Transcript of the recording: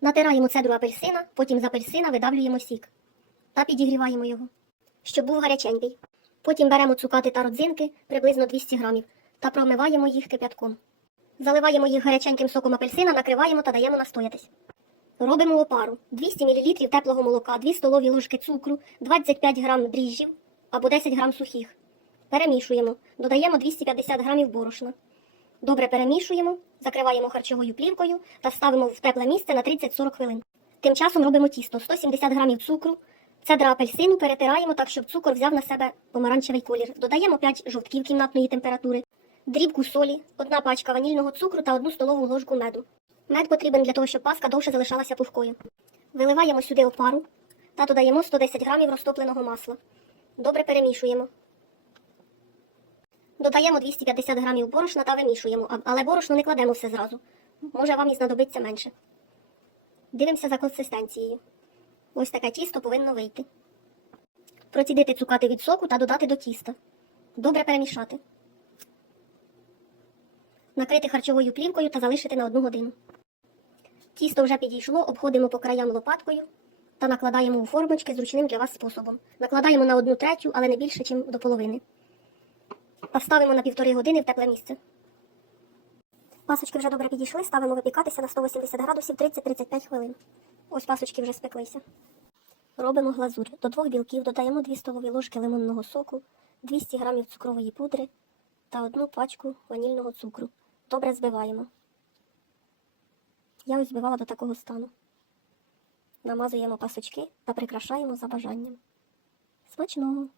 Натираємо цедру апельсина, потім з апельсина видавлюємо сік та підігріваємо його, щоб був гаряченький. Потім беремо цукати та родзинки приблизно 200 грамів та промиваємо їх кип'ятком. Заливаємо їх гаряченьким соком апельсина, накриваємо та даємо настоятись. Робимо опару 200 мл теплого молока, 2 столові ложки цукру, 25 г дріжджів або 10 г сухих. Перемішуємо, додаємо 250 г борошна. Добре перемішуємо, закриваємо харчовою плівкою та ставимо в тепле місце на 30-40 хвилин. Тим часом робимо тісто 170 г цукру, цедра апельсину перетираємо так, щоб цукор взяв на себе помаранчевий колір. Додаємо 5 жовтків кімнатної температури, дрібку солі, одна пачка ванільного цукру та одну столову ложку меду. Мед потрібен для того, щоб паска довше залишалася пухкою. Виливаємо сюди опару та додаємо 110 грамів розтопленого масла. Добре перемішуємо. Додаємо 250 грамів борошна та вимішуємо, але борошно не кладемо все зразу. Може вам і знадобиться менше. Дивимося за консистенцією. Ось таке тісто повинно вийти. Процідити цукати від соку та додати до тіста. Добре перемішати. Накрити харчовою плівкою та залишити на одну годину. Тісто вже підійшло, обходимо по краям лопаткою та накладаємо у формочки зручним для вас способом. Накладаємо на одну третю, але не більше, ніж до половини. Та на півтори години в тепле місце. Пасочки вже добре підійшли, ставимо випікатися на 180 градусів 30-35 хвилин. Ось пасочки вже спеклися. Робимо глазурь. До двох білків додаємо 2 столові ложки лимонного соку, 200 грамів цукрової пудри та одну пачку ванільного цукру. Добре збиваємо. Я ось збивала до такого стану. Намазуємо пасочки та прикрашаємо за бажанням. Смачного!